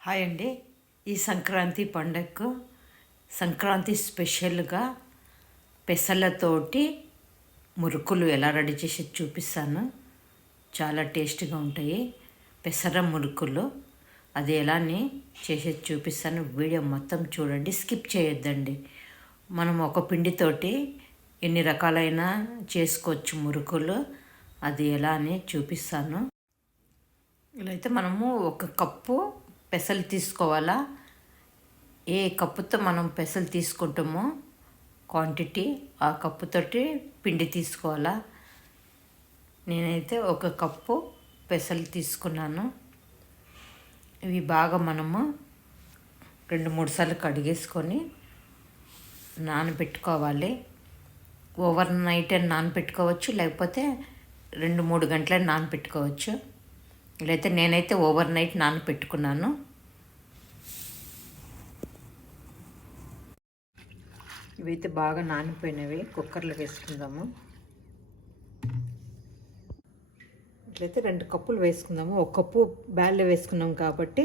Hi అండి. ఈ సంక్రాంతి పండగకు సంక్రాంతి స్పెషల్గా పెసలతోటి మురుకులు ఎలా రెడీ చేసి చూపిస్తాను. చాలా టేస్ట్గా ఉంటాయి పెసర మురుకులు. అది ఎలాని చేసేది చూపిస్తాను. వీడియో మొత్తం చూడండి. స్కిప్ చేయొద్దండి. మనం ఒక పిండితోటి ఎన్ని రకాలైన చేసుకోవచ్చు మురుకులు. అది ఎలా అని చూపిస్తాను. ఇలా అయితే మనము ఒక కప్పు పెసలు తీసుకోవాలా? ఏ కప్పుతో మనం పెసలు తీసుకుంటామో క్వాంటిటీ ఆ కప్పుతోటి పిండి తీసుకోవాలా? నేనైతే ఒక కప్పు పెసలు తీసుకున్నాను. ఇవి బాగా మనము రెండు మూడు సార్లు కడిగేసుకొని నానబెట్టుకోవాలి. ఓవర్ నైట్ అని నానబెట్టుకోవచ్చు లేకపోతే రెండు మూడు గంటలే నానబెట్టుకోవచ్చు. ఇలాయితే నేనైతే ఓవర్ నైట్ నానబెట్టుకున్నాను ఇవైతే బాగా నానిపోయినవి కుక్కర్లో వేసుకుందాము. ఇట్లయితే రెండు కప్పులు వేసుకుందాము. ఒక కప్పు బ్యాల్లో వేసుకున్నాం కాబట్టి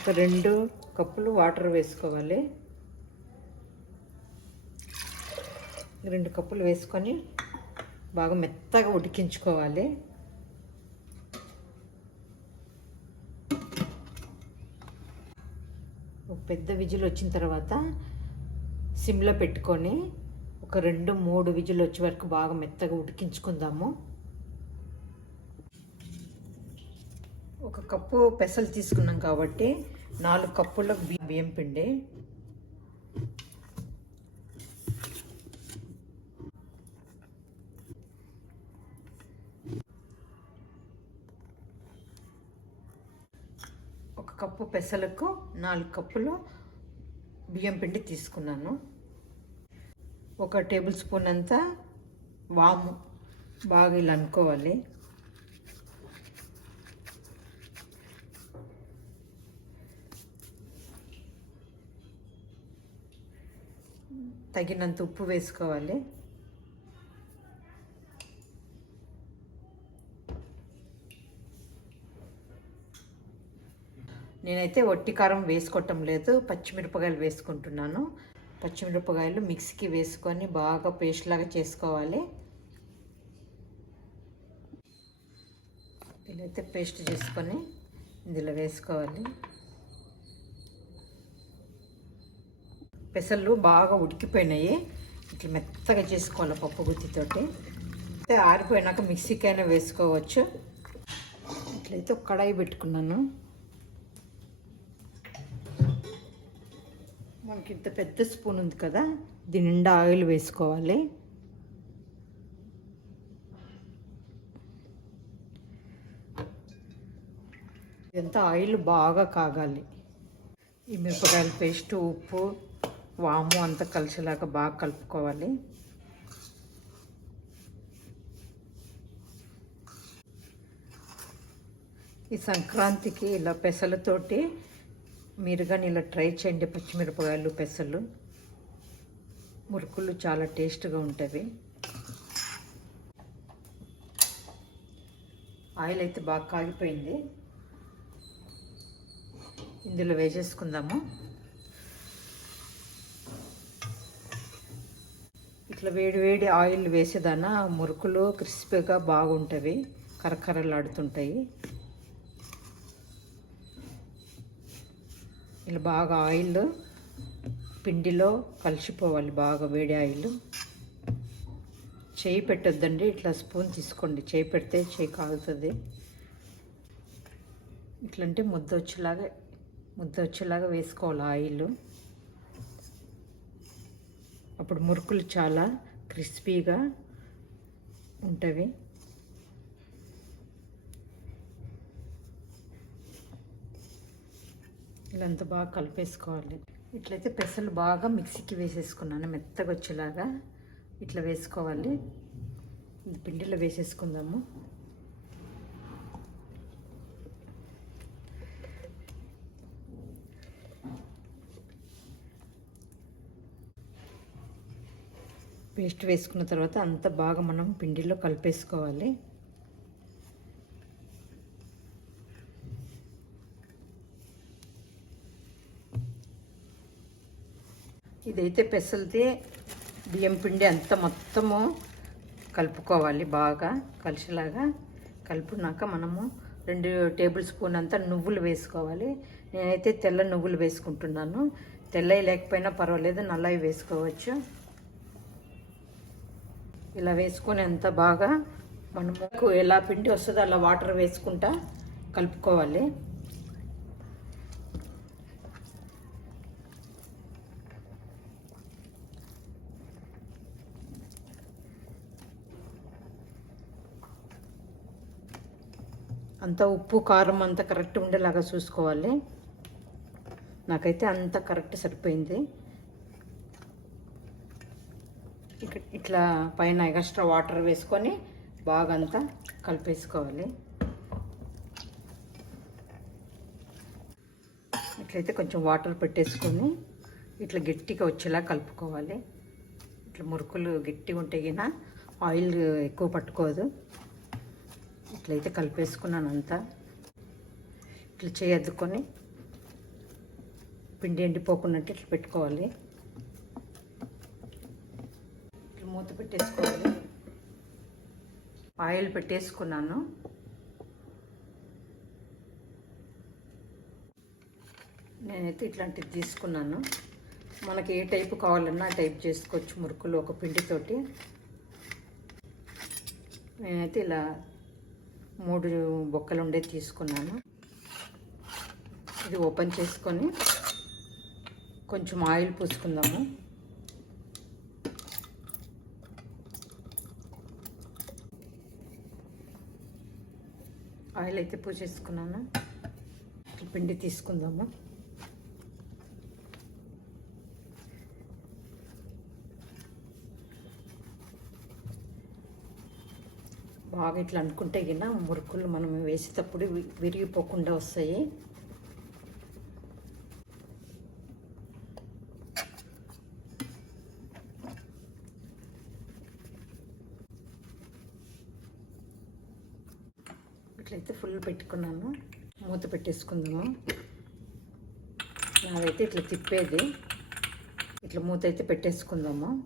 ఒక రెండు కప్పులు వాటర్ వేసుకోవాలి. రెండు కప్పులు వేసుకొని బాగా మెత్తగా ఉడికించుకోవాలి. ఒక పెద్ద విజిల్ వచ్చిన తర్వాత సిమ్లో పెట్టుకొని ఒక రెండు మూడు విజిల్ వచ్చే వరకు బాగా మెత్తగా ఉడికించుకుందాము. ఒక కప్పు పెసలు తీసుకున్నాం కాబట్టి నాలుగు కప్పుల బియ్యం పిండి. కప్పు పెసలకు నాలుగు కప్పులు బియ్యం పిండి తీసుకున్నాను. ఒక టేబుల్ స్పూన్ అంతా వాము. బాగా ఇలా అనుకోవాలి. తగినంత ఉప్పు వేసుకోవాలి. నేనైతే వట్టి కారం వేసుకోవటం లేదు పచ్చిమిరపకాయలు వేసుకుంటున్నాను. పచ్చిమిరపకాయలు మిక్సీకి వేసుకొని బాగా పేస్ట్ లాగా చేసుకోవాలి. ఇదైతే పేస్ట్ చేసుకొని ఇందులో వేసుకోవాలి. పెసలు బాగా ఉడికిపోయినాయి. ఇట్లా మెత్తగా చేసుకోవాలి పప్పు గుత్తితోటి. అయితే ఆరిపోయినాక మిక్సీకైనా వేసుకోవచ్చు. ఇట్లయితే ఒక కడాయి పెట్టుకున్నాను. మనకి ఇంత పెద్ద స్పూన్ ఉంది కదా దీని నిండా ఆయిల్ వేసుకోవాలి. ఎంత ఆయిల్ బాగా కాగాలి. ఈ మిరపకాయల పేస్ట్ ఉప్పు వాము అంతా కలిసేలాగా బాగా కలుపుకోవాలి. ఈ సంక్రాంతికి ఇలా పెసలతోటి మీరు కానీ ఇలా ట్రై చేయండి పచ్చిమిరపకాయలు పెసలు. మురుకులు చాలా టేస్ట్గా ఉంటాయి ఆయిల్ అయితే బాగా కాగిపోయింది ఇందులో వేసేసుకుందాము. ఇట్లా వేడి వేడి ఆయిల్ వేసేదాన మురుకులు క్రిస్పీగా బాగుంటాయి కరకరలాడుతుంటాయి. ఇలా బాగా ఆయిల్ పిండిలో కలిసిపోవాలి బాగా వేడి ఆయిల్. చేయి పెట్టొద్దండి ఇట్లా స్పూన్ తీసుకోండి. చేయి పెడితే చేయి కాలుతుంది. ఇట్లంటే ముద్ద వచ్చేలాగా ముద్ద వచ్చేలాగా వేసుకోవాలి ఆయిల్. అప్పుడు మురుకులు చాలా క్రిస్పీగా ఉంటవి. ఇలా అంత బాగా కలిపేసుకోవాలి. ఇట్లయితే పెసలు బాగా మిక్సీకి వేసేసుకున్నాను మెత్తగా వచ్చేలాగా ఇట్లా వేసుకోవాలి. పిండిలో వేసేసుకుందాము. పేస్ట్ వేసుకున్న తర్వాత అంత బాగా మనం పిండిలో కలిపేసుకోవాలి. ఇదైతే పెసలది బియ్యం పిండి అంతా మొత్తము కలుపుకోవాలి బాగా కలిసిలాగా. కలుపున్నాక మనము రెండు టేబుల్ స్పూన్ అంతా నువ్వులు వేసుకోవాలి. నేనైతే తెల్ల నువ్వులు వేసుకుంటున్నాను. తెల్లవి లేకపోయినా పర్వాలేదు నల్లవి వేసుకోవచ్చు. ఇలా వేసుకొని అంత బాగా మనము ఎలా పిండి వస్తుందో అలా వాటర్ వేసుకుంటా కలుపుకోవాలి. అంత ఉప్పు కారం అంతా కరెక్ట్ ఉండేలాగా చూసుకోవాలి. నాకైతే అంత కరెక్ట్ సరిపోయింది. ఇట్లా పైన ఎక్స్ట్రా వాటర్ వేసుకొని బాగా అంతా కలిపేసుకోవాలి. ఇట్లయితే కొంచెం వాటర్ పెట్టేసుకొని ఇట్లా గట్టిగా వచ్చేలా కలుపుకోవాలి. ఇట్లా మురుకులు గట్టిగా ఉంటే గిన ఆయిల్ ఎక్కువ పట్టుకోదు. ఇట్లయితే కలిపేసుకున్నాను అంతా ఇట్లా చేయద్దుకొని పిండి ఎండిపోకున్నట్టు ఇట్లా పెట్టుకోవాలి. ఇట్లా మూత పెట్టేసుకోవాలి. ఆయిల్ పెట్టేసుకున్నాను. నేనైతే ఇట్లాంటిది తీసుకున్నాను. మనకి ఏ టైపు కావాలన్నా ఆ టైప్ చేసుకోవచ్చు మురుకులు ఒక పిండితోటి. నేనైతే ఇలా మూడు బొక్కలు ఉండే తీసుకున్నాను. ఇది ఓపెన్ చేసుకొని కొంచెం ఆయిల్ పూసుకుందాము. ఆయిల్ అయితే పూసేసుకున్నాను. పిండి తీసుకుందాము. బాగా ఇట్లా అనుకుంటే గిన మురుకులు మనం వేసేటప్పుడు వి- విరిగిపోకుండా వస్తాయి. ఇట్లయితే ఫుల్ పెట్టుకున్నాను. మూత పెట్టేసుకుందాము. నాదైతే ఇట్లా తిప్పేది. ఇట్లా మూత అయితే పెట్టేసుకుందాము.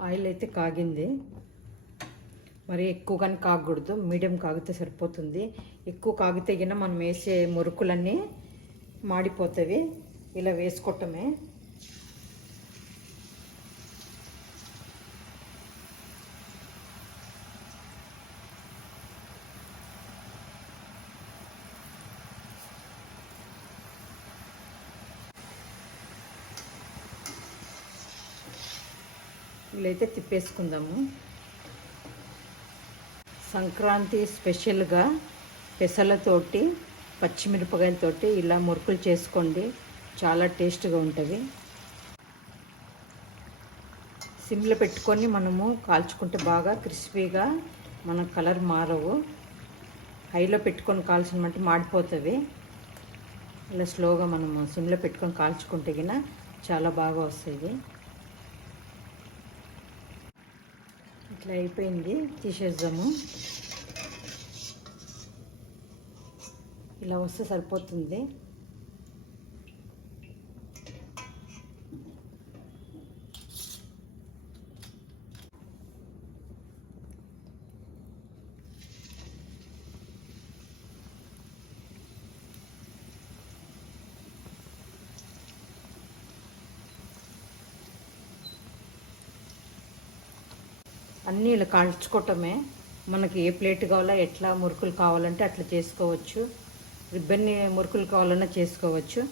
ఆయిల్ అయితే కాగింది. మరి ఎక్కువ కానీ కాగకూడదు మీడియం కాగితే సరిపోతుంది. ఎక్కువ కాగితే గిన మనం వేసే మురుకులన్నీ మాడిపోతాయి ఇలా వేసుకోవటమే వీళ్ళైతే తిప్పేసుకుందాము. సంక్రాంతి స్పెషల్గా పెసలతోటి పచ్చిమిరపకాయలతోటి ఇలా మురుకులు చేసుకోండి. చాలా టేస్ట్గా ఉంటుంది. సిమ్లో పెట్టుకొని మనము కాల్చుకుంటే బాగా క్రిస్పీగా మన కలర్ మారవు. హైలో పెట్టుకొని కాల్చినమంటే మాడిపోతుంది. ఇలా స్లోగా మనము సిమ్లో పెట్టుకొని కాల్చుకుంటే గిన చాలా బాగా వస్తుంది. ఇట్లా అయిపోయింది తీసేద్దాము. ఇలా వస్తే సరిపోతుంది. అన్నీ ఇలా కాల్చుకోవటమే. మనకి ఏ ప్లేట్ కావాలో ఎట్లా మురుకులు కావాలంటే అట్లా చేసుకోవచ్చు. రిబ్బన్ మురుకులు కావాలన్నా చేసుకోవచ్చు.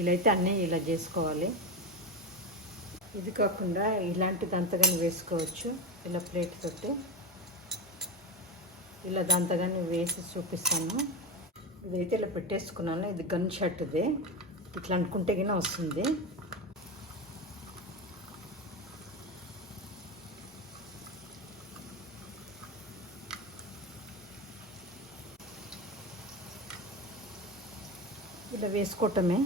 ఇలా అయితే అన్నీ ఇలా చేసుకోవాలి. ఇది కాకుండా ఇలాంటిది అంతగాని వేసుకోవచ్చు. ఇలా ప్లేట్ తోటి. ఇలా దాంతగాని వేసి చూపిస్తాను. ఇదైతే ఇలా పెట్టేసుకున్నాను. ఇది గన్ షర్ట్ది ఇట్లా అనుకుంటే గిన వస్తుంది. ఇలా వేసుకోవటమే.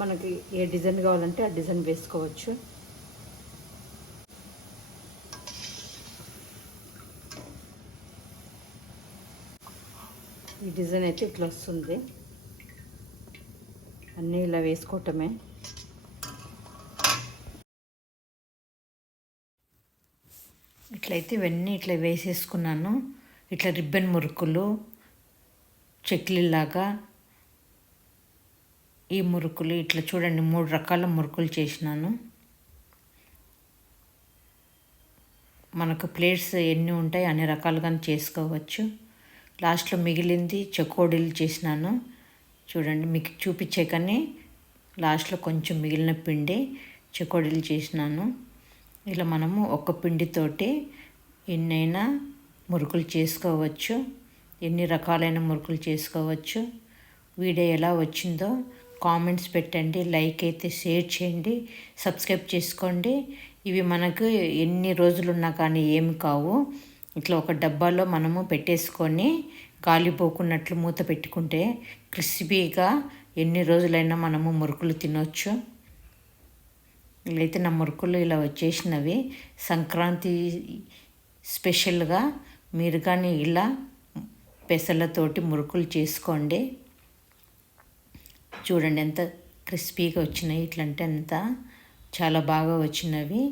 మనకి ఏ డిజైన్ కావాలంటే ఆ డిజైన్ వేసుకోవచ్చు. ఈ డిజైన్ అయితే ఇట్లా వస్తుంది. అన్నీ ఇలా వేసుకోవటమే. ఇట్లయితే ఇవన్నీ ఇట్లా వేసేసుకున్నాను. ఇట్లా రిబ్బన్ మురుకులు చెక్లీలాగా ఈ మురుకులు ఇట్లా చూడండి మూడు రకాల మురుకులు చేసినాను. మనకు ప్లేట్స్ ఎన్ని ఉంటాయి అన్ని రకాలుగా చేసుకోవచ్చు. లాస్ట్లో మిగిలింది చకోడీలు చేసినాను. చూడండి మీకు చూపించే కానీ లాస్ట్లో కొంచెం మిగిలిన పిండి చకోడీలు చేసినాను. ఇలా మనము ఒక పిండితోటి ఎన్నైనా మురుకులు చేసుకోవచ్చు. ఎన్ని రకాలైన మురుకులు చేసుకోవచ్చు. వీడియో ఎలా వచ్చిందో కామెంట్స్ పెట్టండి. లైక్ అయితే షేర్ చేయండి. సబ్స్క్రైబ్ చేసుకోండి. ఇవి మనకు ఎన్ని రోజులున్నా కానీ ఏమి కావు. ఇట్లా ఒక డబ్బాలో మనము పెట్టేసుకొని గాలిపోకున్నట్లు మూత పెట్టుకుంటే క్రిస్పీగా ఎన్ని రోజులైనా మనము మురుకులు తినొచ్చు. ఇలాయితే నా మురుకులు ఇలా వచ్చేసినవి. సంక్రాంతి స్పెషల్గా మీరు కానీ ఇలా పెసలతోటి మురుకులు చేసుకోండి. చూడండి ఎంత క్రిస్పీగా వచ్చినాయి. ఇట్లంటే అంత చాలా బాగా వచ్చినవి.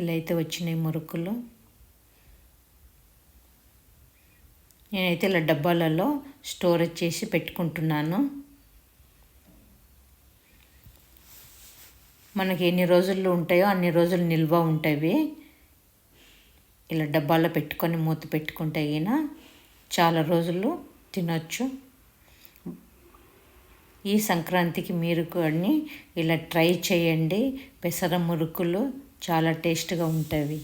ఇలా అయితే వచ్చినాయి మురుకులు. నేనైతే ఇలా డబ్బాలలో స్టోరేజ్ చేసి పెట్టుకుంటున్నాను. మనకి ఎన్ని రోజులు ఉంటాయో అన్ని రోజులు నిల్వ ఉంటాయి ఇలా డబ్బాలో పెట్టుకొని మూత పెట్టుకుంటే అయినా చాలా రోజులు తినొచ్చు. ఈ సంక్రాంతికి మీరు కొన్ని ఇలా ట్రై చేయండి. పెసర మురుకులు చాలా టేస్ట్గా ఉంటాయి.